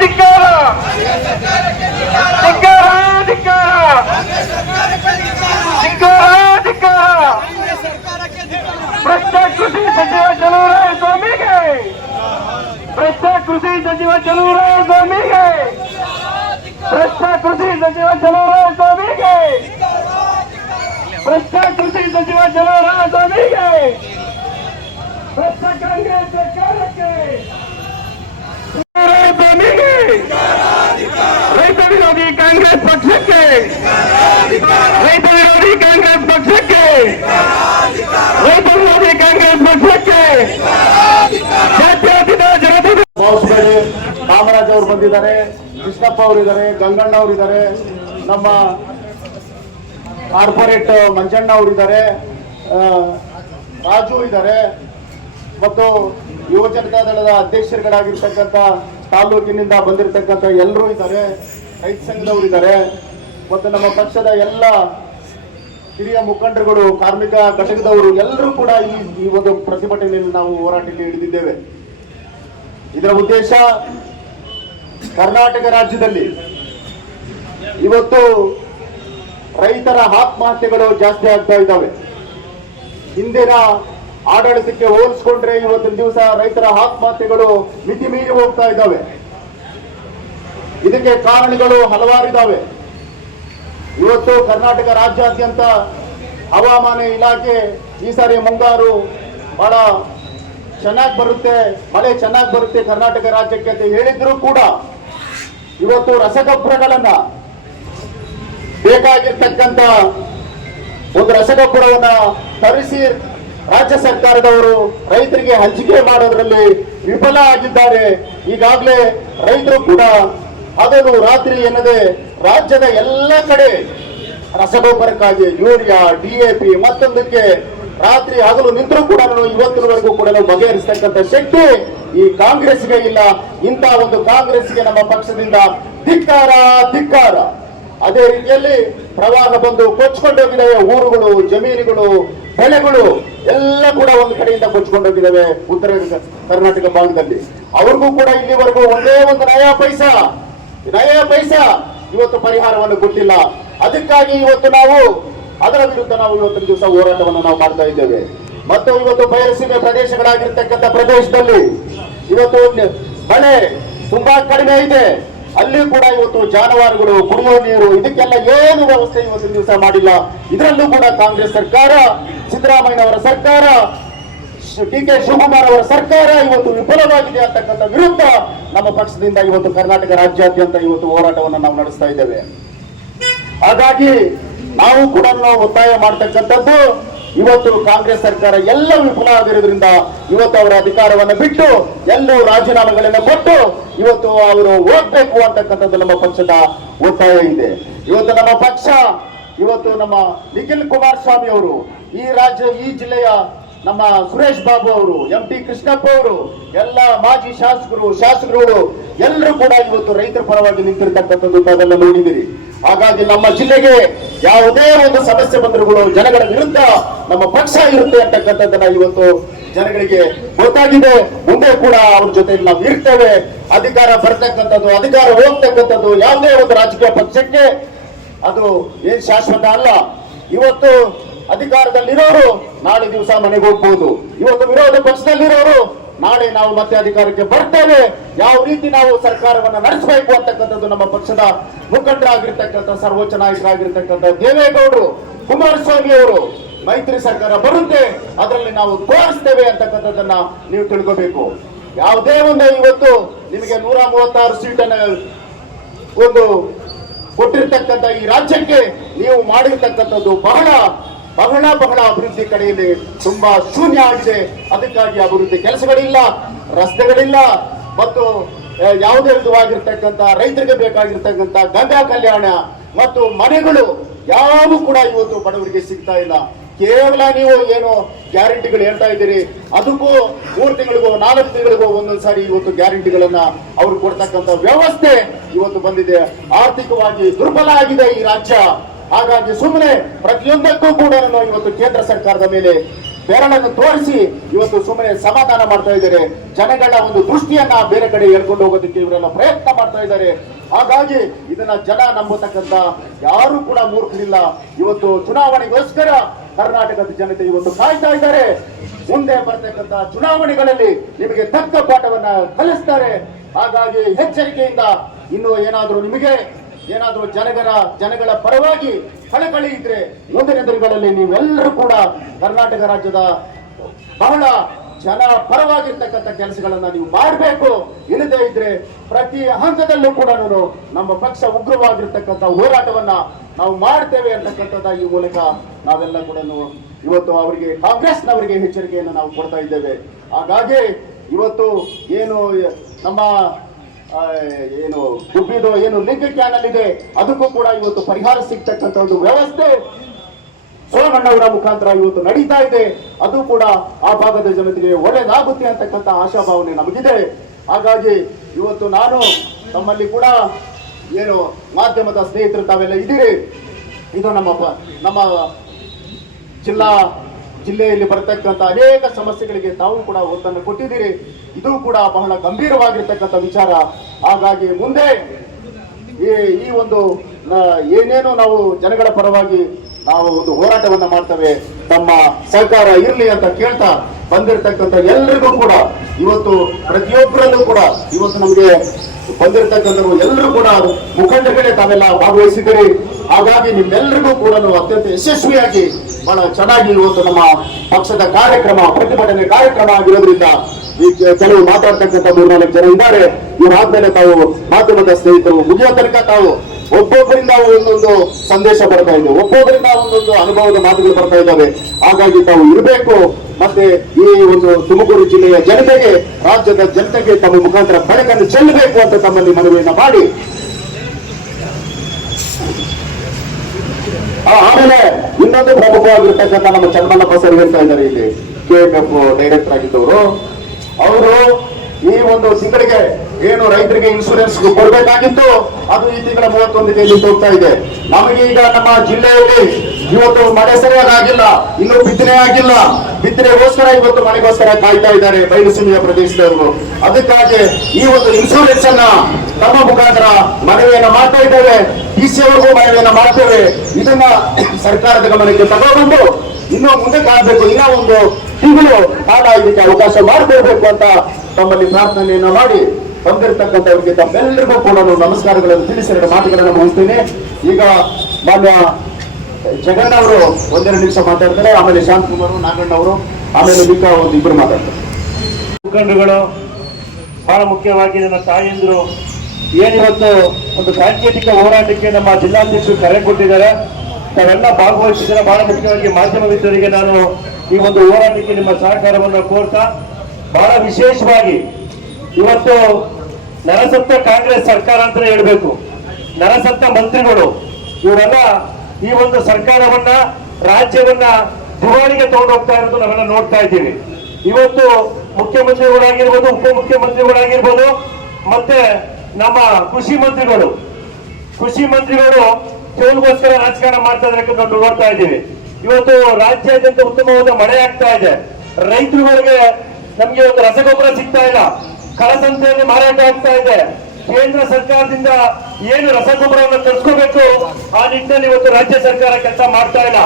ಧಿಕ್ಕಾರ ಧಿಕ್ಕಾರ ಧಿಕ್ಕಾರ ಧಿಕ್ಕಾರ ಭ್ರಷ್ಟ ಕೃಷಿ ಸಚಿವ ಚಲುವರಾಯಸ್ವಾಮಿಗೆ ಭ್ರಷ್ಟ ಕೃಷಿ ಸಚಿವ ಚಲುವರಾಯಸ್ವಾಮಿಗೆ ಭ್ರಷ್ಟ ಕೃಷಿ ಸಚಿವ ಚಲುವರಾಯಸ್ವಾಮಿಗೆ ಭ್ರಷ್ಟ ಕೃಷಿ ಸಚಿವ ಚಲುವರಾಯಸ್ವಾಮಿಗೆ ಭ್ರಷ್ಟ ಕಾಂಗ್ರೆಸ್ ಸರ್ಕಾರಕ್ಕೆ ಸ್ವಾಮಿಗೆ ರೈತ ವಿರೋಧಿ ಕಾಂಗ್ರೆಸ್ ಪಕ್ಷಕ್ಕೆ ರೈತ ವಿರೋಧಿ ಕಾಂಗ್ರೆಸ್ ಪಕ್ಷಕ್ಕೆ ರೈತ ವಿರೋಧಿ ಕಾಂಗ್ರೆಸ್ ಪಕ್ಷಕ್ಕೆ ಜಾತ್ಯತೀತ ಜನತಾ ಕಾಮರಾಜ್ ಅವರು ಬಂದಿದ್ದಾರೆ, ಕೃಷ್ಣಪ್ಪ ಅವರಿದ್ದಾರೆ, ಗಂಗಣ್ಣ ಅವರಿದ್ದಾರೆ, ನಮ್ಮ ಕಾರ್ಪೊರೇಟ್ ಮಂಜಣ್ಣ ಅವರಿದ್ದಾರೆ, ರಾಜು ಇದ್ದಾರೆ ಮತ್ತು ಯುವ ಜನತಾ ದಳದ ಅಧ್ಯಕ್ಷರುಗಳಾಗಿರ್ತಕ್ಕಂಥ ತಾಲೂಕಿನಿಂದ ಬಂದಿರತಕ್ಕಂಥ ಎಲ್ಲರೂ ಇದ್ದಾರೆ, ರೈತ ಸಂಘದವರು ಇದ್ದಾರೆ ಮತ್ತು ನಮ್ಮ ಪಕ್ಷದ ಎಲ್ಲ ಹಿರಿಯ ಮುಖಂಡರುಗಳು, ಕಾರ್ಮಿಕ ಘಟಕದವರು ಎಲ್ಲರೂ ಕೂಡ ಈ ಒಂದು ಪ್ರತಿಭಟನೆಯಲ್ಲಿ ನಾವು ಹೋರಾಟದಲ್ಲಿ ಹಿಡಿದಿದ್ದೇವೆ. ಇದರ ಉದ್ದೇಶ ಕರ್ನಾಟಕ ರಾಜ್ಯದಲ್ಲಿ ಇವತ್ತು ರೈತರ ಆತ್ಮಹತ್ಯೆಗಳು ಜಾಸ್ತಿ ಆಗ್ತಾ ಇದ್ದಾವೆ. ಹಿಂದಿನ ಆಡಳಿತಕ್ಕೆ ಹೋಲಿಸ್ಕೊಂಡ್ರೆ ಇವತ್ತಿನ ದಿವಸ ರೈತರ ಆತ್ಮಹತ್ಯೆಗಳು ಮಿತಿ ಮೀರಿ ಹೋಗ್ತಾ ಇದ್ದಾವೆ. ಇದಕ್ಕೆ ಕಾರಣಗಳು ಹಲವಾರಿದ್ದಾವೆ. ಇವತ್ತು ಕರ್ನಾಟಕ ರಾಜ್ಯಾದ್ಯಂತ ಹವಾಮಾನ ಇಲಾಖೆ ಈ ಸಾರಿ ಮುಂಗಾರು ಬಹಳ ಚೆನ್ನಾಗಿ ಬರುತ್ತೆ, ಮಳೆ ಚೆನ್ನಾಗಿ ಬರುತ್ತೆ ಕರ್ನಾಟಕ ರಾಜ್ಯಕ್ಕೆ ಅಂತ ಹೇಳಿದ್ರು ಕೂಡ ಇವತ್ತು ರಸಗೊಬ್ಬರಗಳನ್ನ ಬೇಕಾಗಿರ್ತಕ್ಕಂಥ ಒಂದು ರಸಗೊಬ್ಬರವನ್ನ ತರಿಸಿ ರಾಜ್ಯ ಸರ್ಕಾರದವರು ರೈತರಿಗೆ ಹಂಚಿಕೆ ಮಾಡೋದ್ರಲ್ಲಿ ವಿಫಲ ಆಗಿದ್ದಾರೆ. ಈಗಾಗಲೇ ರೈತರು ಕೂಡ ಹಗಲು ರಾತ್ರಿ ಎನ್ನದೆ ರಾಜ್ಯದ ಎಲ್ಲ ಕಡೆ ರಸಗೊಬ್ಬರಕ್ಕಾಗಿ ಯೂರಿಯಾ, ಡಿಎಪಿ ಮತ್ತೊಂದಕ್ಕೆ ರಾತ್ರಿ ಹಗಲು ನಿಂತರೂ ಕೂಡ ಇವತ್ತಿನವರೆಗೂ ಕೂಡ ಬಗೆಹರಿಸತಕ್ಕಂಥ ಶಕ್ತಿ ಈ ಕಾಂಗ್ರೆಸ್ಗೆ ಇಲ್ಲ. ಇಂಥ ಒಂದು ಕಾಂಗ್ರೆಸ್ಗೆ ನಮ್ಮ ಪಕ್ಷದಿಂದ ಧಿಕ್ಕಾರ ಧಿಕ್ಕಾರ. ಅದೇ ರೀತಿಯಲ್ಲಿ ಪ್ರವಾಹ ಬಂದು ಕೊಚ್ಚಿಕೊಂಡೋಗಿದ್ದಾವೆ ಊರುಗಳು, ಜಮೀನುಗಳು, ಬೆಳೆಗಳು ಎಲ್ಲ ಕೂಡ ಒಂದು ಕಡೆಯಿಂದ ಕೊಚ್ಚಿಕೊಂಡೋಗಿದ್ದಾವೆ ಉತ್ತರ ಕರ್ನಾಟಕ ಭಾಗದಲ್ಲಿ. ಅವ್ರಿಗೂ ಕೂಡ ಇಲ್ಲಿವರೆಗೂ ಒಂದೇ ಒಂದು ನಯಾ ಪೈಸಾ ಇವತ್ತು ಪರಿಹಾರವನ್ನು ಕೊಟ್ಟಿಲ್ಲ. ಅದಕ್ಕಾಗಿ ಇವತ್ತು ನಾವು ಅದರ ವಿರುದ್ಧ ನಾವು ಇವತ್ತಿನ ದಿವಸ ಹೋರಾಟವನ್ನು ನಾವು ಮಾಡ್ತಾ ಇದ್ದೇವೆ. ಮತ್ತು ಇವತ್ತು ಬಯಲುಸೀಮೆ ಪ್ರದೇಶಗಳಾಗಿರ್ತಕ್ಕಂಥ ಪ್ರದೇಶದಲ್ಲಿ ಇವತ್ತು ಮಳೆ ತುಂಬಾ ಕಡಿಮೆ ಇದೆ. ಅಲ್ಲಿ ಕೂಡ ಇವತ್ತು ಜಾನುವಾರುಗಳು, ಕುಡಿಯುವ ನೀರು, ಇದಕ್ಕೆಲ್ಲ ಏನು ವ್ಯವಸ್ಥೆ ಇವತ್ತಿನ ದಿವಸ ಮಾಡಿಲ್ಲ. ಇದರಲ್ಲೂ ಕೂಡ ಕಾಂಗ್ರೆಸ್ ಸರ್ಕಾರ, ಸಿದ್ದರಾಮಯ್ಯನವರ ಸರ್ಕಾರ, ಡಿ.ಕೆ. ಶಿವಕುಮಾರ್ ಅವರ ಸರ್ಕಾರ ಇವತ್ತು ವಿಫಲವಾಗಿದೆ ಅಂತಕ್ಕಂಥ ವಿರುದ್ಧ ನಮ್ಮ ಪಕ್ಷದಿಂದ ಇವತ್ತು ಕರ್ನಾಟಕ ರಾಜ್ಯಾದ್ಯಂತ ಇವತ್ತು ಹೋರಾಟವನ್ನು ನಾವು ನಡೆಸ್ತಾ ಇದ್ದೇವೆ. ಹಾಗಾಗಿ ನಾವು ಕೂಡ ಒತ್ತಾಯ ಮಾಡತಕ್ಕಂಥದ್ದು ಇವತ್ತು ಕಾಂಗ್ರೆಸ್ ಸರ್ಕಾರ ಎಲ್ಲ ವಿಫಲ ಆಗಿರೋದ್ರಿಂದ ಇವತ್ತು ಅವರ ಅಧಿಕಾರವನ್ನು ಬಿಟ್ಟು ಎಲ್ಲರೂ ರಾಜೀನಾಮೆಗಳನ್ನು ಕೊಟ್ಟು ಇವತ್ತು ಅವರು ಹೋಗ್ಬೇಕು ಅಂತಕ್ಕಂಥದ್ದು ನಮ್ಮ ಪಕ್ಷದ ಒತ್ತಾಯ ಇದೆ. ಇವತ್ತು ನಮ್ಮ ಪಕ್ಷ ಇವತ್ತು ನಮ್ಮ ನಿಖಿಲ್ ಕುಮಾರಸ್ವಾಮಿ ಅವರು, ಈ ಜಿಲ್ಲೆಯ ನಮ್ಮ ಸುರೇಶ್ ಬಾಬು ಅವರು, ಎಂ.ಟಿ. ಕೃಷ್ಣಪ್ಪ ಅವರು, ಎಲ್ಲ ಮಾಜಿ ಶಾಸಕರುಗಳು ಎಲ್ಲರೂ ಕೂಡ ಇವತ್ತು ರೈತರ ಪರವಾಗಿ ನಿಂತಿರ್ತಕ್ಕಂಥದ್ದು ಅದನ್ನು ನೋಡಿದಿರಿ. ಹಾಗಾಗಿ ನಮ್ಮ ಜಿಲ್ಲೆಗೆ ಯಾವುದೇ ಒಂದು ಸಮಸ್ಯೆ ಬಂದರೂ ಜನಗಳ ವಿರುದ್ಧ ನಮ್ಮ ಪಕ್ಷ ಇರುತ್ತೆ ಅಂತಕ್ಕಂಥದ್ದನ್ನ ಇವತ್ತು ಜನಗಳಿಗೆ ಗೊತ್ತಾಗಿದೆ. ಮುಂದೆ ಕೂಡ ಅವ್ರ ಜೊತೆ ನಾವು ಇರ್ತೇವೆ. ಅಧಿಕಾರ ಬರ್ತಕ್ಕಂಥದ್ದು, ಅಧಿಕಾರ ಹೋಗ್ತಕ್ಕಂಥದ್ದು ಯಾವುದೇ ಒಂದು ರಾಜಕೀಯ ಪಕ್ಷಕ್ಕೆ ಅದು ಏನ್ ಶಾಶ್ವತ ಅಲ್ಲ. ಇವತ್ತು ಅಧಿಕಾರದಲ್ಲಿರೋರು ನಾಳೆ ದಿವಸ ಮನೆಗೆ ಹೋಗ್ಬಹುದು. ಇವತ್ತು ವಿರೋಧ ಪಕ್ಷದಲ್ಲಿರೋರು ನಾಳೆ ನಾವು ಮತ್ತೆ ಅಧಿಕಾರಕ್ಕೆ ಬರ್ತೇವೆ, ಯಾವ ರೀತಿ ನಾವು ಸರ್ಕಾರವನ್ನ ನಡೆಸಬೇಕು ಅಂತಕ್ಕಂಥದ್ದು ನಮ್ಮ ಪಕ್ಷದ ಮುಖಂಡರಾಗಿರ್ತಕ್ಕಂಥ ಸರ್ವೋಚ್ಚ ನಾಯಕರಾಗಿರ್ತಕ್ಕಂಥ ದೇವೇಗೌಡರು, ಕುಮಾರಸ್ವಾಮಿ ಅವರು ಮೈತ್ರಿ ಸರ್ಕಾರ ಬರುತ್ತೆ, ಅದರಲ್ಲಿ ನಾವು ತೋರಿಸ್ತೇವೆ ಅಂತಕ್ಕಂಥದ್ದನ್ನ ನೀವು ತಿಳ್ಕೋಬೇಕು. ಯಾವುದೇ ಒಂದು ಇವತ್ತು ನಿಮಗೆ 136 ಸೀಟನ್ನ ಒಂದು ಕೊಟ್ಟಿರ್ತಕ್ಕಂಥ ಈ ರಾಜ್ಯಕ್ಕೆ ನೀವು ಮಾಡಿರ್ತಕ್ಕಂಥದ್ದು ಬಹಳ ಅಭಿವೃದ್ಧಿ ಕಡೆಯಲ್ಲಿ ತುಂಬಾ ಶೂನ್ಯ ಆಗಿದೆ. ಅದಕ್ಕಾಗಿ ಅಭಿವೃದ್ಧಿ ಕೆಲಸಗಳಿಲ್ಲ, ರಸ್ತೆಗಳಿಲ್ಲ ಮತ್ತು ಯಾವುದೇ ವಿಧವಾಗಿರ್ತಕ್ಕಂಥ ರೈತರಿಗೆ ಬೇಕಾಗಿರ್ತಕ್ಕಂಥ ಗಂಗಾ ಕಲ್ಯಾಣ ಮತ್ತು ಮನೆಗಳು ಯಾವು ಕೂಡ ಇವತ್ತು ಬಡವರಿಗೆ ಸಿಗ್ತಾ ಇಲ್ಲ. ಕೇವಲ ನೀವು ಏನು ಗ್ಯಾರಂಟಿಗಳು ಹೇಳ್ತಾ ಇದ್ದೀರಿ, ಅದಕ್ಕೂ 3 ತಿಂಗಳಿಗೋ 4 ತಿಂಗಳಿಗೋ ಒಂದೊಂದ್ಸಾರಿ ಇವತ್ತು ಗ್ಯಾರಂಟಿಗಳನ್ನ ಅವ್ರು ಕೊಡ್ತಕ್ಕಂಥ ವ್ಯವಸ್ಥೆ ಇವತ್ತು ಬಂದಿದೆ. ಆರ್ಥಿಕವಾಗಿ ದುರ್ಬಲ ಆಗಿದೆ ಈ ರಾಜ್ಯ. ಹಾಗಾಗಿ ಸುಮ್ಮನೆ ಪ್ರತಿಯೊಂದಕ್ಕೂ ಕೂಡ ಇವತ್ತು ಕೇಂದ್ರ ಸರ್ಕಾರದ ಮೇಲೆ ಬೆರಳನ್ನು ತೋರಿಸಿ ಇವತ್ತು ಸುಮ್ಮನೆ ಸಮಾಧಾನ ಮಾಡ್ತಾ ಇದ್ದಾರೆ. ಜನಗಳ ಒಂದು ದೃಷ್ಟಿಯನ್ನ ಬೇರೆ ಕಡೆ ಹೇಳ್ಕೊಂಡು ಹೋಗೋದಕ್ಕೆ ಇವರೆಲ್ಲ ಪ್ರಯತ್ನ ಮಾಡ್ತಾ ಇದ್ದಾರೆ. ಹಾಗಾಗಿ ಇದನ್ನ ಜನ ನಂಬತಕ್ಕಂತ ಯಾರು ಕೂಡ ಮೂರ್ಖರಿಲ್ಲ. ಇವತ್ತು ಚುನಾವಣೆಗೋಸ್ಕರ ಕರ್ನಾಟಕದ ಜನತೆ ಇವತ್ತು ಕಾಯ್ತಾ ಇದ್ದಾರೆ. ಮುಂದೆ ಬರ್ತಕ್ಕಂತ ಚುನಾವಣೆಗಳಲ್ಲಿ ನಿಮಗೆ ತಕ್ಕ ಪಾಠವನ್ನ ಕಲಿಸ್ತಾರೆ. ಹಾಗಾಗಿ ಎಚ್ಚರಿಕೆಯಿಂದ ಇನ್ನು ಏನಾದ್ರೂ ನಿಮಗೆ ಏನಾದ್ರೂ ಜನಗಳ ಪರವಾಗಿ ಕಳಕಳಿ ಇದ್ರೆ ಮುಂದಿನ ದಿನಗಳಲ್ಲಿ ನೀವೆಲ್ಲರೂ ಕೂಡ ಕರ್ನಾಟಕ ರಾಜ್ಯದ ಬಹಳ ಜನ ಪರವಾಗಿರ್ತಕ್ಕಂಥ ಕೆಲಸಗಳನ್ನ ನೀವು ಮಾಡಬೇಕು. ಇಲ್ಲದೆ ಇದ್ರೆ ಪ್ರತಿ ಹಂತದಲ್ಲೂ ಕೂಡ ನಮ್ಮ ಪಕ್ಷ ಉಗ್ರವಾಗಿರ್ತಕ್ಕಂಥ ಹೋರಾಟವನ್ನ ನಾವು ಮಾಡ್ತೇವೆ ಅಂತಕ್ಕಂಥದ್ದ ಈ ಮೂಲಕ ನಾವೆಲ್ಲ ಕೂಡ ಇವತ್ತು ಅವರಿಗೆ ಕಾಂಗ್ರೆಸ್ನವರಿಗೆ ಎಚ್ಚರಿಕೆಯನ್ನು ನಾವು ಕೊಡ್ತಾ ಇದ್ದೇವೆ. ಹಾಗಾಗಿ ಇವತ್ತು ಏನು ನಮ್ಮ ಏನು ಗುಬ್ಬಿದು ಏನು ಲಿಂಕ್ ಕ್ಯಾನಲ್ ಇದೆ ಅದಕ್ಕೂ ಕೂಡ ಇವತ್ತು ಪರಿಹಾರ ಸಿಗ್ತಕ್ಕಂಥ ಒಂದು ವ್ಯವಸ್ಥೆ ಸೋಮಣ್ಣವರ ಮುಖಾಂತರ ಇವತ್ತು ನಡೀತಾ ಇದೆ. ಅದು ಕೂಡ ಆ ಭಾಗದ ಜನತೆಗೆ ಒಳ್ಳೆಯದಾಗುತ್ತೆ ಅಂತಕ್ಕಂಥ ಆಶಾಭಾವನೆ ನಮಗಿದೆ. ಹಾಗಾಗಿ ಇವತ್ತು ನಾನು ತಮ್ಮಲ್ಲಿ ಕೂಡ ಏನು ಮಾಧ್ಯಮದ ಸ್ನೇಹಿತರು ತಾವೆಲ್ಲ ಇದ್ದೀರಿ. ಇದು ನಮ್ಮ ಜಿಲ್ಲೆಯಲ್ಲಿ ಬರತಕ್ಕಂಥ ಅನೇಕ ಸಮಸ್ಯೆಗಳಿಗೆ ತಾವು ಕೂಡ ಒತ್ತನ್ನು ಕೊಟ್ಟಿದ್ದೀರಿ. ಇದು ಕೂಡ ಬಹಳ ಗಂಭೀರವಾಗಿರ್ತಕ್ಕಂಥ ವಿಚಾರ. ಹಾಗಾಗಿ ಮುಂದೆ ಈ ಒಂದು ಏನೇನು ನಾವು ಜನಗಳ ಪರವಾಗಿ ನಾವು ಒಂದು ಹೋರಾಟವನ್ನ ಮಾಡ್ತೇವೆ, ನಮ್ಮ ಸಹಕಾರ ಇರಲಿ ಅಂತ ಕೇಳ್ತಾ ಬಂದಿರತಕ್ಕಂಥ ಎಲ್ಲರಿಗೂ ಕೂಡ ಇವತ್ತು ಪ್ರತಿಯೊಬ್ಬರಲ್ಲೂ ಕೂಡ ಇವತ್ತು ನಮಗೆ ಬಂದಿರತಕ್ಕಂಥವ್ರು ಎಲ್ಲರೂ ಕೂಡ ಮುಖಂಡರುಗಳೇ ತಾವೆಲ್ಲ ಭಾಗವಹಿಸಿದ್ದೀರಿ. ಹಾಗಾಗಿ ನಿಮ್ಮೆಲ್ಲರಿಗೂ ಕೂಡ ಅತ್ಯಂತ ಯಶಸ್ವಿಯಾಗಿ ಬಹಳ ಚೆನ್ನಾಗಿ ಇವತ್ತು ನಮ್ಮ ಪಕ್ಷದ ಕಾರ್ಯಕ್ರಮ ಪ್ರತಿಭಟನೆ ಕಾರ್ಯಕ್ರಮ ಆಗಿರೋದ್ರಿಂದ ಈ ಕೆಲವು ಮಾತಾಡ್ತಕ್ಕಂಥ 3-4 ಜನ ಇದ್ದಾರೆ. ಇವರಾದ್ಮೇಲೆ ತಾವು ಮಾಧ್ಯಮದ ಸ್ನೇಹಿತರು ಮುಗಿಯೋ ತನಕ ತಾವು ಒಬ್ಬೊಬ್ಬರಿಂದ ಒಂದೊಂದು ಸಂದೇಶ ಬರ್ತಾ ಇದೆ, ಒಬ್ಬೊಬ್ಬರಿಂದ ಒಂದೊಂದು ಅನುಭವದ ಮಾತುಗಳು ಬರ್ತಾ ಇದ್ದಾವೆ. ಹಾಗಾಗಿ ತಾವು ಇರಬೇಕು. ಮತ್ತೆ ಈ ಒಂದು ತುಮಕೂರು ಜಿಲ್ಲೆಯ ಜನತೆಗೆ, ರಾಜ್ಯದ ಜನತೆಗೆ ತಮ್ಮ ಮುಖಾಂತರ ಬೆಳಕನ್ನು ಚೆಲ್ಲಬೇಕು ಅಂತ ತಮ್ಮಲ್ಲಿ ಮನವಿಯನ್ನ ಮಾಡಿ, ಆಮೇಲೆ ಇನ್ನೊಂದು ಪ್ರಮುಖವಾಗಿರ್ತಕ್ಕಂಥ ನಮ್ಮ ಚನ್ನಮಲ್ಲಪ್ಪ ಸರ್ ಹೇಳ್ತಾ ಇದ್ದಾರೆ, ಇಲ್ಲಿ KMF ಡೈರೆಕ್ಟರ್ ಆಗಿದ್ದವರು. ಅವರು ಈ ಒಂದು ತಿಂಗಳಿಗೆ ಏನು ರೈತರಿಗೆ ಇನ್ಶೂರೆನ್ಸ್ ಕೊಡಬೇಕಾಗಿತ್ತು ಅದು ಈ ತಿಂಗಳ 31ಕ್ಕೆ ಹೋಗ್ತಾ ಇದೆ. ನಮಗೆ ಈಗ ನಮ್ಮ ಜಿಲ್ಲೆಯಲ್ಲಿ ಇವತ್ತು ಮಳೆ ಸರಿಯಾಗಿ ಆಗಿಲ್ಲ, ಇನ್ನೂ ಬಿತ್ತನೆ ಆಗಿಲ್ಲ. ಬಿತ್ತನೆಗೋಸ್ಕರ ಇವತ್ತು ಮಳೆಗೋಸ್ಕರ ಕಾಯ್ತಾ ಇದ್ದಾರೆ ಬಯಲುಸೀಮೆಯ ಪ್ರದೇಶದವರು. ಅದಕ್ಕಾಗಿ ಈ ಒಂದು ಇನ್ಶೂರೆನ್ಸ್ ಅನ್ನ ನಮ್ಮ ಮುಖಾಂತರ ಮನವಿಯನ್ನ ಮಾಡ್ತಾ ಇದ್ದೇವೆ. DC ಅವರಿಗೂ ಮನವಿಯನ್ನ ಮಾಡ್ತೇವೆ. ಇದನ್ನ ಸರ್ಕಾರದ ಗಮನಕ್ಕೆ ತಗೊಂಡು ಇನ್ನೂ ಮುಂದಕ್ಕೆ ಆಗ್ಬೇಕು, ಇನ್ನೂ ಒಂದು ತಿಂಗಳು ಕಾಲ ಇದಕ್ಕೆ ಅವಕಾಶ ಮಾಡಿಕೊಡ್ಬೇಕು ಅಂತ ತಮ್ಮಲ್ಲಿ ಪ್ರಾರ್ಥನೆಯನ್ನ ಮಾಡಿ ಬಂದಿರತಕ್ಕಂಥವರಿಗೆ ತಮ್ಮೆಲ್ಲರಿಗೂ ಕೂಡ ನಮಸ್ಕಾರಗಳನ್ನು ತಿಳಿಸಿ 2 ಮಾತುಗಳನ್ನು ಮುಗಿಸ್ತೇನೆ. ಈಗ ಮಾನ್ಯ ಜಗನ್ ಅವರು 1-2 ನಿಮಿಷ ಮಾತಾಡ್ತಾರೆ, ಆಮೇಲೆ ಶಾಂತಕುಮಾರ್, ನಾಗಣ್ಣ ಅವರು, ಆಮೇಲೆ ಮಿಕ್ಕ ಒಂದು 2 ಮಾತಾಡ್ತಾರೆ. ಮುಖಂಡರುಗಳು, ಬಹಳ ಮುಖ್ಯವಾಗಿ ನನ್ನ ತಾಯಂದಿರು ಏನಿವತ್ತು ಒಂದು ಸಾಂಕೇತಿಕ ಹೋರಾಟಕ್ಕೆ ನಮ್ಮ ಜಿಲ್ಲಾಧ್ಯಕ್ಷರು ಕರೆ ಕೊಟ್ಟಿದ್ದಾರೆ, ತಾವೆಲ್ಲ ಭಾಗವಹಿಸಿದರೆ ಬಹಳ ಮುಖ್ಯವಾಗಿ ಮಾಧ್ಯಮ ಮಿತ್ರರಿಗೆ ನಾನು ಈ ಒಂದು ಹೋರಾಟಕ್ಕೆ ನಿಮ್ಮ ಸಹಕಾರವನ್ನು ಕೋರ್ತಾ, ಬಹಳ ವಿಶೇಷವಾಗಿ ಇವತ್ತು ನರಸತ್ತ ಕಾಂಗ್ರೆಸ್ ಸರ್ಕಾರ ಅಂತ ಹೇಳ್ಬೇಕು, ನರಸತ್ತ ಮಂತ್ರಿಗಳು ಇವರೆಲ್ಲ ಈ ಒಂದು ಸರ್ಕಾರವನ್ನ ರಾಜ್ಯವನ್ನ ದಿವಾಳಿಗೆ ತಗೊಂಡು ಹೋಗ್ತಾ ಇರೋದು ನಾವೆಲ್ಲ ನೋಡ್ತಾ ಇದ್ದೀವಿ. ಇವತ್ತು ಮುಖ್ಯಮಂತ್ರಿಗಳಾಗಿರ್ಬೋದು, ಉಪಮುಖ್ಯಮಂತ್ರಿಗಳಾಗಿರ್ಬೋದು, ಮತ್ತೆ ನಮ್ಮ ಕೃಷಿ ಮಂತ್ರಿಗಳು ಕೇವಲಗೋಸ್ಕರ ರಾಜಕಾರಣ ಮಾಡ್ತಾ ಇದ್ರೆ ನಾವು ನೋಡ್ತಾ ಇದ್ದೀವಿ. ಇವತ್ತು ರಾಜ್ಯಾದ್ಯಂತ ಉತ್ತಮವಾದ ಮಳೆ ಆಗ್ತಾ ಇದೆ, ರೈತರುಗಳಿಗೆ ನಮ್ಗೆ ಇವತ್ತು ರಸಗೊಬ್ಬರ ಸಿಗ್ತಾ ಇಲ್ಲ, ಕಳಸಂತೆಯಲ್ಲಿ ಮಾರಾಟ ಆಗ್ತಾ ಇದೆ. ಕೇಂದ್ರ ಸರ್ಕಾರದಿಂದ ಏನು ರಸಗೊಬ್ಬರವನ್ನು ತರಿಸ್ಕೋಬೇಕು ಆ ನಿಟ್ಟಿನಲ್ಲಿ ಇವತ್ತು ರಾಜ್ಯ ಸರ್ಕಾರ ಕೆಲಸ ಮಾಡ್ತಾ ಇಲ್ಲ.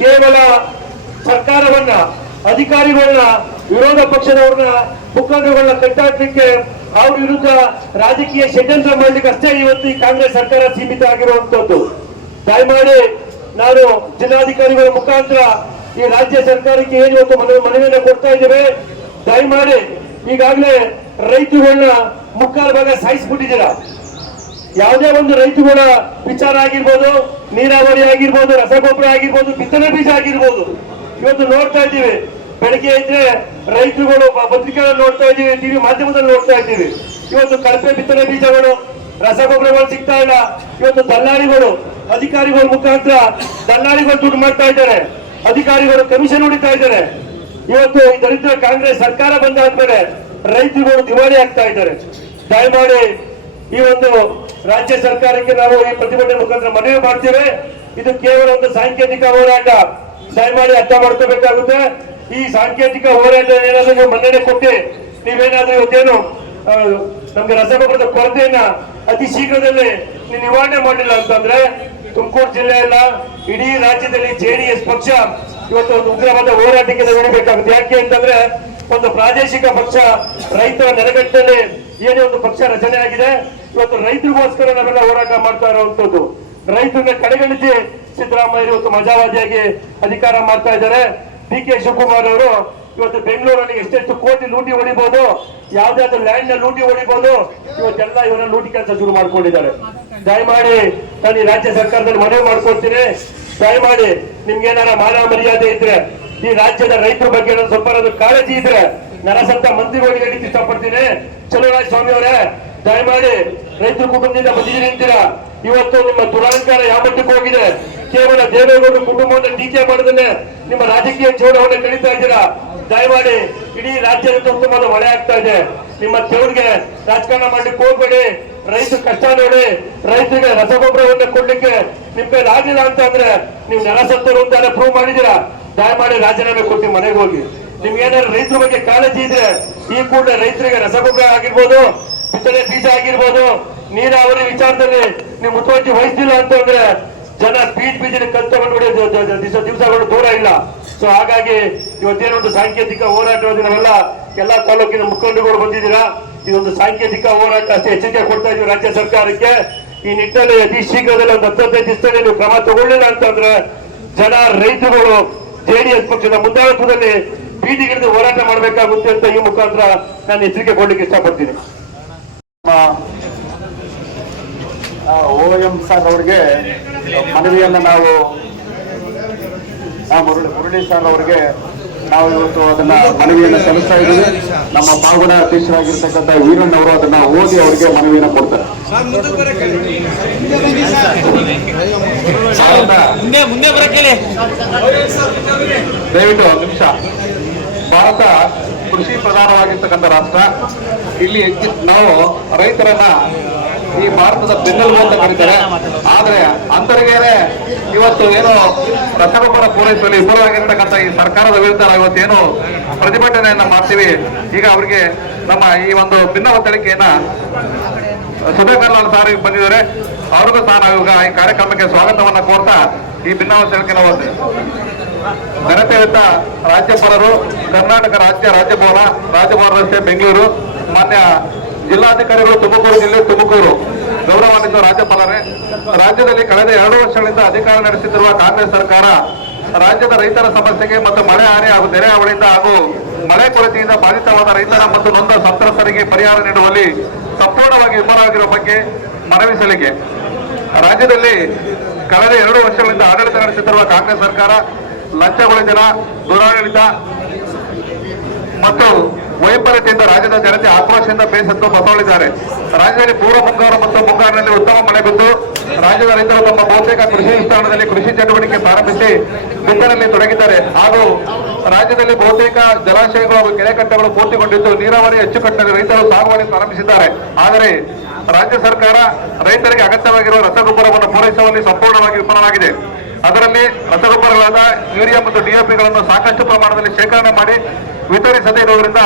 ಕೇವಲ ಸರ್ಕಾರವನ್ನ, ಅಧಿಕಾರಿಗಳನ್ನ, ವಿರೋಧ ಪಕ್ಷದವ್ರನ್ನ, ಮುಖಂಡರುಗಳನ್ನ ಕಟ್ಟಾಕ್ಲಿಕ್ಕೆ, ಅವ್ರ ವಿರುದ್ಧ ರಾಜಕೀಯ ಷಡ್ಯಂತ್ರ ಮಾಡ್ಲಿಕ್ಕೆ ಅಷ್ಟೇ ಇವತ್ತು ಈ ಕಾಂಗ್ರೆಸ್ ಸರ್ಕಾರ ಸೀಮಿತ ಆಗಿರುವಂತದ್ದು. ದಯಮಾಡಿ ನಾನು ಜಿಲ್ಲಾಧಿಕಾರಿಗಳ ಮುಖಾಂತರ ಈ ರಾಜ್ಯ ಸರ್ಕಾರಕ್ಕೆ ಏನು ಇವತ್ತು ಮನವಿಯನ್ನು ಕೊಡ್ತಾ ಇದ್ದೇವೆ, ದಯಮಾಡಿ ಈಗಾಗಲೇ ರೈತರುಗಳನ್ನ ಮುಕ್ಕಾಲು ಭಾಗ ಸಾಯಿಸ್ಬಿಟ್ಟಿದ್ದೀರಾ. ಯಾವುದೇ ಒಂದು ರೈತರುಗಳ ವಿಚಾರ ಆಗಿರ್ಬೋದು, ನೀರಾವರಿ ಆಗಿರ್ಬೋದು, ರಸಗೊಬ್ಬರ ಆಗಿರ್ಬೋದು, ಬಿತ್ತನೆ ಬೀಜ ಆಗಿರ್ಬೋದು, ಇವತ್ತು ನೋಡ್ತಾ ಇದ್ದೀವಿ. ಬೆಳಗ್ಗೆ ಇದ್ರೆ ರೈತರುಗಳು ಪತ್ರಿಕೆಗಳಲ್ಲಿ ನೋಡ್ತಾ ಇದ್ದೀವಿ, ಟಿವಿ ಮಾಧ್ಯಮದಲ್ಲಿ ನೋಡ್ತಾ ಇದ್ದೀವಿ. ಇವತ್ತು ಕಳಪೆ ಬಿತ್ತನೆ ಬೀಜಗಳು, ರಸಗೊಬ್ಬರಗಳು ಸಿಗ್ತಾ ಇಲ್ಲ. ಇವತ್ತು ದಲ್ಲಾಳಿಗಳು, ಅಧಿಕಾರಿಗಳ ಮುಖಾಂತರ ದಲ್ಲಾಳಿಗಳು ದುಡ್ಡು ಮಾಡ್ತಾ ಇದ್ದಾರೆ, ಅಧಿಕಾರಿಗಳು ಕಮಿಷನ್ ಹೊಡಿತಾ ಇದ್ದಾರೆ. ಇವತ್ತು ಈ ದರಿದ್ರ ಕಾಂಗ್ರೆಸ್ ಸರ್ಕಾರ ಬಂದಾದ್ಮೇಲೆ ರೈತರುಗಳು ದಿವಾಳಿ ಆಗ್ತಾ ಇದ್ದಾರೆ. ದಯಮಾಡಿ ಈ ಒಂದು ರಾಜ್ಯ ಸರ್ಕಾರಕ್ಕೆ ನಾವು ಈ ಪ್ರತಿಭಟನೆ ಮುಖಾಂತರ ಮನವಿ ಮಾಡ್ತೇವೆ. ಇದು ಕೇವಲ ಒಂದು ಸಾಂಕೇತಿಕ ಹೋರಾಟ, ದಯಮಾಡಿ ಅರ್ಥ ಮಾಡ್ಕೋಬೇಕಾಗುತ್ತೆ. ಈ ಸಾಂಕೇತಿಕ ಹೋರಾಟ ಏನಾದ್ರು ನೀವು ಮನ್ನಣೆ ಕೊಟ್ಟು ನೀವೇನಾದ್ರೂ ಇವತ್ತೇನು ನಮ್ಗೆ ರಸಗೊಬ್ಬರದ ಕೊರತೆಯನ್ನ ಅತಿ ಶೀಘ್ರದಲ್ಲೇ ನೀವು ನಿವಾರಣೆ ಮಾಡಿಲ್ಲ ಅಂತಂದ್ರೆ ತುಮಕೂರು ಜಿಲ್ಲೆ ಅಲ್ಲ ಇಡೀ ರಾಜ್ಯದಲ್ಲಿ ಜೆಡಿಎಸ್ ಪಕ್ಷ ಇವತ್ತು ಒಂದು ಉಗ್ರವಾದ ಹೋರಾಟಕ್ಕೆ ನಡೀಬೇಕಾಗುತ್ತೆ. ಯಾಕೆ ಅಂತಂದ್ರೆ ಒಂದು ಪ್ರಾದೇಶಿಕ ಪಕ್ಷ ರೈತರ ನೆಲೆಗಟ್ಟಲ್ಲಿ ಏನೇ ಒಂದು ಪಕ್ಷ ರಚನೆ ಆಗಿದೆ. ಇವತ್ತು ರೈತರಿಗೋಸ್ಕರ ನಾವೆಲ್ಲ ಹೋರಾಟ ಮಾಡ್ತಾ ಇರುವಂತದ್ದು. ರೈತರನ್ನ ಕಡೆಗಣಿಸಿ ಸಿದ್ದರಾಮಯ್ಯ ಇವತ್ತು ಮಜಾವಾದಿಯಾಗಿ ಅಧಿಕಾರ ಮಾಡ್ತಾ ಇದ್ದಾರೆ. ಡಿ ಕೆ ಶಿವಕುಮಾರ್ ಅವರು ಇವತ್ತು ಬೆಂಗಳೂರಲ್ಲಿ ಎಷ್ಟೆಷ್ಟು ಕೋಟಿ ಲೂಟಿ ಹೊಡಿಬಹುದು, ಯಾವ್ದಾದ್ರು ಲ್ಯಾಂಡ್ ನ ಲೂಟಿ ಹೊಡಿಬಹುದು, ಇವತ್ತೆಲ್ಲ ಇವನ್ನ ಲೂಟಿ ಕೆಲಸ ಶುರು ಮಾಡ್ಕೊಂಡಿದ್ದಾರೆ. ದಯಮಾಡಿ ನಾನು ಈ ರಾಜ್ಯ ಸರ್ಕಾರದಲ್ಲಿ ಮನವಿ ಮಾಡ್ಕೊಳ್ತೀನಿ, ದಯಮಾಡಿ ನಿಮ್ಗೆ ಏನಾರ ಮಾನ ಮರ್ಯಾದೆ ಇದ್ರೆ, ಈ ರಾಜ್ಯದ ರೈತರ ಬಗ್ಗೆ ಸ್ವಲ್ಪ ಕಾಳಜಿ ಇದ್ರೆ ನರಸಂತ ಮಂತ್ರಿಗಳಿಗೆ ಹೇಳಿಕ್ಕೆ ಇಷ್ಟಪಡ್ತೀನಿ. ಚಲುವರಾಜ ಸ್ವಾಮಿ ಅವರೇ, ದಯಮಾಡಿ ರೈತರ ಕುಟುಂಬದಿಂದ ಬಂದಿದ್ದೀರಿ ಅಂತೀರಾ. ಇವತ್ತು ನಿಮ್ಮ ದುರಹಂಕಾರ ಯಾವ ಮಟ್ಟಕ್ಕೆ ಹೋಗಿದೆ. ಕೇವಲ ದೇವೇಗೌಡರ ಕುಟುಂಬವನ್ನು ಟೀಕೆ ಮಾಡೋದನ್ನೇ ನಿಮ್ಮ ರಾಜಕೀಯ ಜೀವನವನ್ನು ಕಳೀತಾ ಇದ್ದೀರಾ. ದಯಮಾಡಿ ಇಡೀ ರಾಜ್ಯದ ಉತ್ತಮವಾದ ಮಳೆ ಆಗ್ತಾ ಇದೆ. ನಿಮ್ಮ ತೆವರಿಗೆ ರಾಜಕಾರಣ ಮಾಡ್ಲಿಕ್ಕೆ ಹೋಗ್ಬೇಡಿ. ರೈತರ ಕಷ್ಟ ನೋಡಿ, ರೈತರಿಗೆ ರಸಗೊಬ್ಬರವನ್ನು ಕೊಡ್ಲಿಕ್ಕೆ ನಿಮ್ಗೆ ಆಗಿಲ್ಲ ಅಂತ ಅಂದ್ರೆ ನೀವು ನೆಲಸತ್ತರು ಅಂತ ಪ್ರೂವ್ ಮಾಡಿದೀರಾ. ದಯಮಾಡಿ ರಾಜೀನಾಮೆ ಕೊಟ್ಟು ಮನೆಗೆ ಹೋಗಿ. ನಿಮ್ಗೆ ಏನಾದ್ರು ರೈತರ ಬಗ್ಗೆ ಕಾಳಜಿ ಇದ್ರೆ ಈ ಕೂಡಲೇ ರೈತರಿಗೆ ರಸಗೊಬ್ಬರ ಆಗಿರ್ಬೋದು, ಬಿತ್ತನೆ ಬೀಜ ಆಗಿರ್ಬೋದು, ನೀರಾವರಿ ವಿಚಾರದಲ್ಲಿ ನೀವು ಮುತುವರ್ಜಿ ವಹಿಸಿಲ್ಲ ಅಂತಂದ್ರೆ ಜನ ಬೀಜ ಕಲ್ತಗೊಂಡು ದಿವಸಗಳು ದೂರ ಇಲ್ಲ. ಸೊ ಹಾಗಾಗಿ ಇವತ್ತೇನೊಂದು ಸಾಂಕೇತಿಕ ಹೋರಾಟ ನಾವೆಲ್ಲ ಎಲ್ಲಾ ತಾಲೂಕಿನ ಮುಖಂಡರುಗಳು ಬಂದಿದ್ದೀರಾ. ಇದೊಂದು ಸಾಂಕೇತಿಕ ಹೋರಾಟ ಅಷ್ಟೇ, ಎಚ್ಚರಿಕೆ ಕೊಡ್ತಾ ಇದೀವಿ ರಾಜ್ಯ ಸರ್ಕಾರಕ್ಕೆ. ಈ ನಿಟ್ಟಿನಲ್ಲಿ ಅತಿ ಶೀಘ್ರದಲ್ಲಿ ಒಂದು 15 ದಿವಸದಲ್ಲಿ ನೀವು ಕ್ರಮ ತಗೊಳ್ಳಿಲ್ಲ ಅಂತಂದ್ರೆ ಜನ ರೈತರುಗಳು ಜೆಡಿಎಸ್ ಪಕ್ಷದ ಮುಂದಾಳತ್ವದಲ್ಲಿ ಬೀದಿಗಿಳಿದು ಹೋರಾಟ ಮಾಡಬೇಕಾಗುತ್ತೆ ಅಂತ ಈ ಮುಖಾಂತರ ನಾನು ಎಚ್ಚರಿಕೆ ಕೊಡ್ಲಿಕ್ಕೆ ಇಷ್ಟಪಡ್ತೀನಿ. OM ಸರ್ ಅವರಿಗೆ ಮನವಿಯನ್ನು ನಾವು ಮುರಳಿ ಸರ್ ಅವರಿಗೆ ನಾವು ಇವತ್ತು ಅದನ್ನ ಮನವಿಯನ್ನು ಸಲ್ಲಿಸ್ತಾ ಇದ್ದೀವಿ. ನಮ್ಮ ಪಾವಗಡ ಅಧ್ಯಕ್ಷರಾಗಿರ್ತಕ್ಕಂಥ ವೀರಣ್ಣ ಅವರು ಅದನ್ನ ಓದಿ ಅವರಿಗೆ ಮನವಿಯನ್ನು ಕೊಡ್ತಾರೆ. ದಯವಿಟ್ಟು ಒಂದು ನಿಮಿಷ. ಭಾರತ ಕೃಷಿ ಪ್ರಧಾನವಾಗಿರ್ತಕ್ಕಂಥ ರಾಷ್ಟ್ರ. ಇಲ್ಲಿ ನಾವು ರೈತರನ್ನ ಈ ಭಾರತದ ಬೆನ್ನೆಲುಬು ಅಂತ ಕರೀತಾರೆ. ಆದ್ರೆ ಅಂತರಿಗೇನೆ ಇವತ್ತು ಏನು ರಸಗೊಬ್ಬರ ಪೂರೈಸುವಲ್ಲಿ ವಿಫಲವಾಗಿರ್ತಕ್ಕಂಥ ಈ ಸರ್ಕಾರದ ವಿರುದ್ಧ ನಾವು ಇವತ್ತೇನು ಪ್ರತಿಭಟನೆಯನ್ನ ಮಾಡ್ತೀವಿ. ಈಗ ಅವರಿಗೆ ನಮ್ಮ ಈ ಒಂದು ಭಿನ್ನ ಒತ್ತಳಿಕೆಯನ್ನ ಸುಧಾಕರ್ ಸಾರ್ ಬಂದಿದ್ದಾರೆ. ಅವ್ರಿಗೂ ಸಹ ನಾವು ಈಗ ಈ ಕಾರ್ಯಕ್ರಮಕ್ಕೆ ಸ್ವಾಗತವನ್ನ ಕೋರ್ತಾ ಈ ಭಿನ್ನ ಒತ್ತಳಿಕೆ ನಾವು ಘನತೆಯುತ ರಾಜ್ಯಪಾಲರು, ಕರ್ನಾಟಕ ರಾಜ್ಯಭವನ ರಸ್ತೆ ಬೆಂಗಳೂರು, ಮಾನ್ಯ ಜಿಲ್ಲಾಧಿಕಾರಿಗಳು ತುಮಕೂರು ಜಿಲ್ಲೆ ತುಮಕೂರು, ಗೌರವಾನ್ವಿತ ರಾಜ್ಯಪಾಲರೇ, ರಾಜ್ಯದಲ್ಲಿ ಕಳೆದ 2 ವರ್ಷಗಳಿಂದ ಅಧಿಕಾರ ನಡೆಸುತ್ತಿರುವ ಕಾಂಗ್ರೆಸ್ ಸರ್ಕಾರ ರಾಜ್ಯದ ರೈತರ ಸಮಸ್ಯೆಗೆ ಮತ್ತು ಮಳೆ ಹಾನಿ ಹಾಗೂ ನೆರೆ ಹಾವಳಿಯಿಂದ ಹಾಗೂ ಮಳೆ ಕೊರತೆಯಿಂದ ಬಾಧಿತವಾದ ರೈತರ ಮತ್ತು ನೊಂದ ಸಂತ್ರಸ್ತರಿಗೆ ಪರಿಹಾರ ನೀಡುವಲ್ಲಿ ಸಂಪೂರ್ಣವಾಗಿ ವಿಫಲವಾಗಿರುವ ಬಗ್ಗೆ ಮನವಿ ಸಲ್ಲಿಕೆ. ರಾಜ್ಯದಲ್ಲಿ ಕಳೆದ 2 ವರ್ಷಗಳಿಂದ ಆಡಳಿತ ನಡೆಸುತ್ತಿರುವ ಕಾಂಗ್ರೆಸ್ ಸರ್ಕಾರ ಲಂಚಗೊಳಿತನ, ದುರಾಡಳಿತ ಮತ್ತು ವೈಫಲ್ಯತೆಯಿಂದ ರಾಜ್ಯದ ಜನತೆ ಆಕ್ರೋಶದಿಂದ ಬೇಸತ್ತು ಬಸವಳಿದ್ದಾರೆ. ರಾಜ್ಯದಲ್ಲಿ ಪೂರ್ವ ಮುಂಗಾರು ಮತ್ತು ಮುಂಗಾರಿನಲ್ಲಿ ಉತ್ತಮ ಮಳೆ ಬಿದ್ದು ರಾಜ್ಯದ ರೈತರು ತಮ್ಮ ಬಹುತೇಕ ಕೃಷಿ ವಿಸ್ತರಣೆಯಲ್ಲಿ ಕೃಷಿ ಚಟುವಟಿಕೆ ಪ್ರಾರಂಭಿಸಿ ಬಿತ್ತನೆಯಲ್ಲಿ ತೊಡಗಿದ್ದಾರೆ. ಹಾಗೂ ರಾಜ್ಯದಲ್ಲಿ ಬಹುತೇಕ ಜಲಾಶಯಗಳು ಹಾಗೂ ಕೆರೆಕಟ್ಟೆಗಳು ಪೂರ್ತಿಗೊಂಡಿದ್ದು ನೀರಾವರಿ ಅಚ್ಚುಕಟ್ಟಿನಲ್ಲಿ ರೈತರು ಸಾಗುವಳಿ ಪ್ರಾರಂಭಿಸಿದ್ದಾರೆ. ಆದರೆ ರಾಜ್ಯ ಸರ್ಕಾರ ರೈತರಿಗೆ ಅಗತ್ಯವಾಗಿರುವ ರಸಗೊಬ್ಬರವನ್ನು ಪೂರೈಸುವಲ್ಲಿ ಸಂಪೂರ್ಣವಾಗಿ ವಿಫಲವಾಗಿದೆ. ಅದರಲ್ಲಿ ರಸಗೊಬ್ಬರಗಳಾದ ಯೂರಿಯಾ ಮತ್ತು ಡಿಎಪಿಗಳನ್ನು ಸಾಕಷ್ಟು ಪ್ರಮಾಣದಲ್ಲಿ ಶೇಖರಣೆ ಮಾಡಿ ವಿತರಿಸದೇ ಇರುವುದರಿಂದ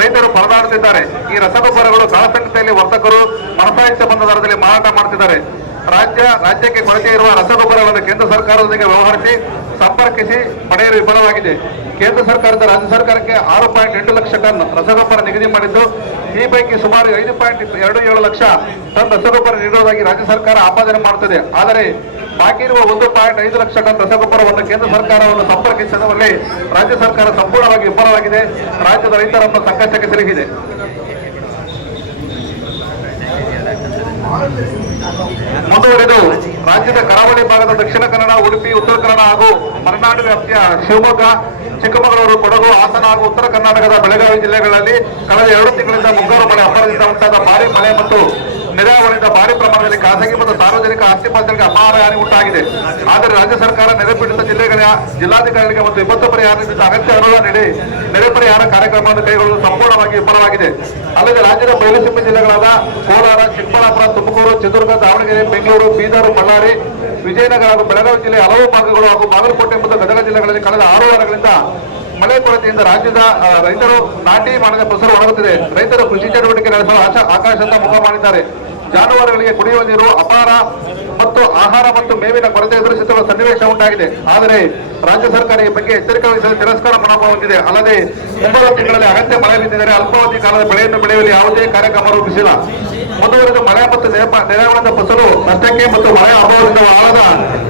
ರೈತರು ಪರದಾಡುತ್ತಿದ್ದಾರೆ. ಈ ರಸಗೊಬ್ಬರಗಳು ಕಾಳಸಂತೆಯಲ್ಲಿ ವರ್ತಕರು ಮನಸಾಯಿತ ಬಂದ ದರದಲ್ಲಿ ಮಾರಾಟ ಮಾಡುತ್ತಿದ್ದಾರೆ. ರಾಜ್ಯಕ್ಕೆ ಕೊರತೆ ಇರುವ ರಸಗೊಬ್ಬರಗಳನ್ನು ಕೇಂದ್ರ ಸರ್ಕಾರದೊಂದಿಗೆ ವ್ಯವಹರಿಸಿ ಸಂಪರ್ಕಿಸಿ ಪಡೆಯಲು ವಿಫಲವಾಗಿದೆ. ಕೇಂದ್ರ ಸರ್ಕಾರದ ರಾಜ್ಯ ಸರ್ಕಾರಕ್ಕೆ 6.8 ಲಕ್ಷ ಟನ್ ರಸಗೊಬ್ಬರ ನಿಗದಿ ಮಾಡಿದ್ದು, ಈ ಪೈಕಿ ಸುಮಾರು 5.27 ಲಕ್ಷ ಟನ್ ರಸಗೊಬ್ಬರ ನೀಡುವುದಾಗಿ ರಾಜ್ಯ ಸರ್ಕಾರ ಆಪಾದನೆ ಮಾಡುತ್ತದೆ. ಆದರೆ ಬಾಕಿ ಇರುವ 1.5 ಲಕ್ಷ ಟನ್ ರಸಗೊಬ್ಬರವನ್ನು ಕೇಂದ್ರ ಸರ್ಕಾರವನ್ನು ಸಂಪರ್ಕಿಸುವಲ್ಲಿ ರಾಜ್ಯ ಸರ್ಕಾರ ಸಂಪೂರ್ಣವಾಗಿ ವಿಫಲವಾಗಿದೆ. ರಾಜ್ಯದ ರೈತರನ್ನು ಸಂಕಷ್ಟಕ್ಕೆ ಸಿಲುಕಿದೆ. ಮುಂದುವರೆದು ರಾಜ್ಯದ ಕರಾವಳಿ ಭಾಗದ ದಕ್ಷಿಣ ಕನ್ನಡ, ಉಡುಪಿ, ಉತ್ತರ ಕನ್ನಡ ಹಾಗೂ ಮಲೆನಾಡು ವ್ಯಾಪ್ತಿಯ ಶಿವಮೊಗ್ಗ, ಚಿಕ್ಕಮಗಳೂರು, ಕೊಡಗು, ಹಾಸನ ಹಾಗೂ ಉತ್ತರ ಕರ್ನಾಟಕದ ಬೆಳಗಾವಿ ಜಿಲ್ಲೆಗಳಲ್ಲಿ ಕಳೆದ 2 ತಿಂಗಳಿಂದ ಮುಂಗಾರು ಮಳೆ ಅಬ್ಬರದಿಂದ ಉಂಟಾದ ಭಾರಿ ಮಳೆ ಮತ್ತು ನೆರೆಹಾವಳಿಯಿಂದ ಭಾರಿ ಪ್ರಮಾಣದಲ್ಲಿ ಖಾಸಗಿ ಮತ್ತು ಸಾರ್ವಜನಿಕ ಆಸ್ತಿಪಾಸ್ತಿಗಳಿಗೆ ಅಪಾರ ಹಾನಿ ಉಂಟಾಗಿದೆ. ಆದರೆ ರಾಜ್ಯ ಸರ್ಕಾರ ನೆರೆ ಪೀಡಿತ ಜಿಲ್ಲೆಗಳ ಜಿಲ್ಲಾಧಿಕಾರಿಗಳಿಗೆ ಮತ್ತು ವಿಪತ್ತು ಪರಿಹಾರದಿಂದ ಅಗತ್ಯ ಅನುದಾನ ನೀಡಿ ನೆರೆ ಪರಿಹಾರ ಕಾರ್ಯಕ್ರಮವನ್ನು ಕೈಗೊಳ್ಳಲು ಸಂಪೂರ್ಣವಾಗಿ ವಿಫಲವಾಗಿದೆ. ಅಲ್ಲದೆ ರಾಜ್ಯದ ಬಯಲುಸೀಮೆ ಜಿಲ್ಲೆಗಳಾದ ಕೋಲಾರ, ಚಿಕ್ಕಬಳ್ಳಾಪುರ, ತುಮಕೂರು, ಚಿತ್ರದುರ್ಗ, ದಾವಣಗೆರೆ, ಬೆಂಗಳೂರು, ಬೀದರ್, ಬಳ್ಳಾರಿ, ವಿಜಯನಗರ ಹಾಗೂ ಬೆಳಗಾವಿ ಜಿಲ್ಲೆಯ ಹಲವು ಭಾಗಗಳು ಹಾಗೂ ಬಾಗಲಕೋಟೆ ಮತ್ತು ಗದಗ ಜಿಲ್ಲೆಗಳಲ್ಲಿ ಕಳೆದ 6 ವಾರಗಳಿಂದ ಮಳೆ ಕೊರತೆಯಿಂದ ರಾಜ್ಯದ ರೈತರು ನಾಟಿ ಮಾಡಿದ ಫಸಲು ಒಣಗುತ್ತಿದೆ. ರೈತರು ಕೃಷಿ ಚಟುವಟಿಕೆ ನಡೆಸಲು ಆಕಾಶದಿಂದ ಮುಖ ಮಾಡಿದ್ದಾರೆ. ಜಾನುವಾರುಗಳಿಗೆ ಕುಡಿಯುವ ನೀರು ಅಪಾರ ಮತ್ತು ಆಹಾರ ಮತ್ತು ಮೇವಿನ ಕೊರತೆ ಎದುರಿಸುತ್ತಿರುವ ಸನ್ನಿವೇಶ ಉಂಟಾಗಿದೆ. ಆದರೆ ರಾಜ್ಯ ಸರ್ಕಾರ ಈ ಬಗ್ಗೆ ಎಚ್ಚರಿಕೆ ವಹಿಸಲು ತಿರಸ್ಕಾರ ಮನೋಭಾವ ಹೊಂದಿದೆ. ಅಲ್ಲದೆ ಮುಂಬರುವ ತಿಂಗಳಲ್ಲಿ ಅಗತ್ಯ ಮಳೆ ಬಿದ್ದಿದ್ದರೆ ಅಲ್ಪಾವಧಿ ಕಾಲದ ಬೆಳೆಯನ್ನು ಬೆಳೆಯುವಲ್ಲಿ ಯಾವುದೇ ಕಾರ್ಯಕ್ರಮ ರೂಪಿಸಿಲ್ಲ. ಮುಂದುವರೆದ ಮಳೆ ಮತ್ತು ನೆರೆಗೊಳಿದ ಫಸಲು ನಷ್ಟಕ್ಕೆ ಮತ್ತು ಮಳೆ ಅಭಾವದಿಂದ ಆಳದ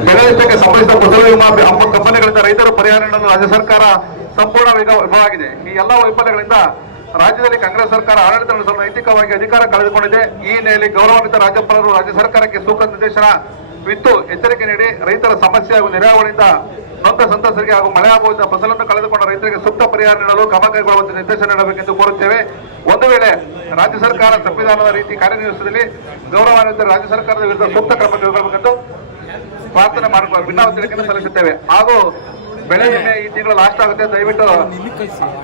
ಬೆಳೆ ನಷ್ಟಕ್ಕೆ ಸಂಬಂಧಿಸಿದ ಫಸಲು ವಿಮಾ ಕಂಪನಿಗಳಿಂದ ರೈತರು ಪರಿಹಾರ ನೀಡಲು ರಾಜ್ಯ ಸರ್ಕಾರ ಸಂಪೂರ್ಣ ವಿಫಲವಾಗಿದೆ. ಈ ಎಲ್ಲ ವೈಫಲ್ಯಗಳಿಂದ ರಾಜ್ಯದಲ್ಲಿ ಕಾಂಗ್ರೆಸ್ ಸರ್ಕಾರ ಆಡಳಿತ ನಡೆಸಲು ನೈತಿಕವಾಗಿ ಅಧಿಕಾರ ಕಳೆದುಕೊಂಡಿದೆ. ಈ ಹಿನ್ನೆಲೆಯಲ್ಲಿ ಗೌರವಾನ್ವಿತ ರಾಜ್ಯಪಾಲರು ರಾಜ್ಯ ಸರ್ಕಾರಕ್ಕೆ ಸೂಕ್ತ ನಿರ್ದೇಶನ ವಿತ್ತು ಎಚ್ಚರಿಕೆ ನೀಡಿ ರೈತರ ಸಮಸ್ಯೆ ಹಾಗೂ ನೆರೆಹಾವಳಿಯಿಂದ ನೊಂದ ಸಂತ್ರಸ್ತರಿಗೆ ಹಾಗೂ ಮಳೆ ಅಭಾವದಿಂದ ಫಸಲನ್ನು ಕಳೆದುಕೊಂಡ ರೈತರಿಗೆ ಸೂಕ್ತ ಪರಿಹಾರ ನೀಡಲು ಕ್ರಮ ಕೈಗೊಳ್ಳುವಂತೆ ನಿರ್ದೇಶನ ನೀಡಬೇಕೆಂದು ಕೋರುತ್ತೇವೆ. ಒಂದು ವೇಳೆ ರಾಜ್ಯ ಸರ್ಕಾರ ಸಂವಿಧಾನದ ರೀತಿ ಕಾರ್ಯನಿರ್ವಹಿಸಿದಲ್ಲಿ ಗೌರವಾನ್ವಿತ ರಾಜ್ಯ ಸರ್ಕಾರದ ವಿರುದ್ಧ ಸೂಕ್ತ ಕ್ರಮ ಕೈಗೊಳ್ಳಬೇಕೆಂದು ಪ್ರಾರ್ಥನೆ ಮಾಡುವ ವಿನಂತಿಯನ್ನು ಸಲ್ಲಿಸುತ್ತೇವೆ. ಹಾಗೂ ಬೆಳೆ ವಿಮೆ ಈ ತಿಂಗಳು ಲಾಸ್ಟ್ ಆಗುತ್ತೆ, ದಯವಿಟ್ಟು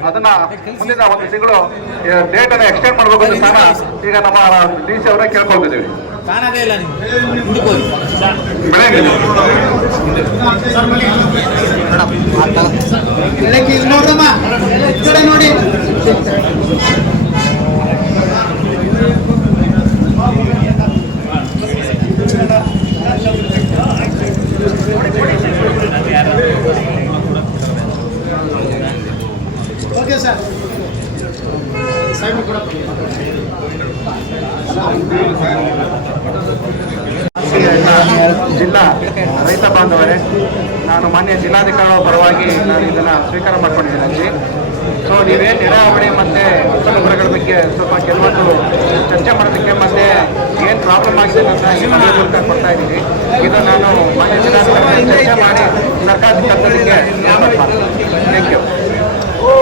ಅದನ್ನ ಮುಂದಿನ ಒಂದು ತಿಂಗಳು ಡೇಟ್ ಅನ್ನ ಎಕ್ಸ್ಟೆಂಡ್ ಮಾಡಬೇಕು ಅಂತ ಸಹ ಈಗ ನಮ್ಮ DC ಅವರೇ ಕೇಳ್ಕೊಳ್ತಿದ್ದೀವಿ. ಬೆಳೆ ನೋಡಿ ಓಕೆ ಸರ್ ಜಿಲ್ಲಾ ರೈತ ಬಾಂಧವರೇ, ನಾನು ಮಾನ್ಯ ಜಿಲ್ಲಾಧಿಕಾರಿಗಳ ಪರವಾಗಿ ನಾನು ಇದನ್ನು ಸ್ವೀಕಾರ ಮಾಡ್ಕೊಂಡಿದ್ದೀನಿ ಅಜ್ಜಿ. ಸೊ ನೀವೇನು ನೆರೆಹಾವಳಿ ಮತ್ತು ರಸಗೊಬ್ಬರಗಳ ಬಗ್ಗೆ ಸ್ವಲ್ಪ ಕೆಲವೊಂದು ಚರ್ಚೆ ಮಾಡೋದಕ್ಕೆ ಮತ್ತು ಏನು ಪ್ರಾಬ್ಲಮ್ ಆಗಿದೆ ನನ್ನ ಈ ಮನೆ ಮೂಲಕ ಕೊಡ್ತಾ ಇದ್ದೀನಿ. ಇದು ನಾನು ಮಾನ್ಯ ಜಿಲ್ಲಾಧಿಕಾರಿ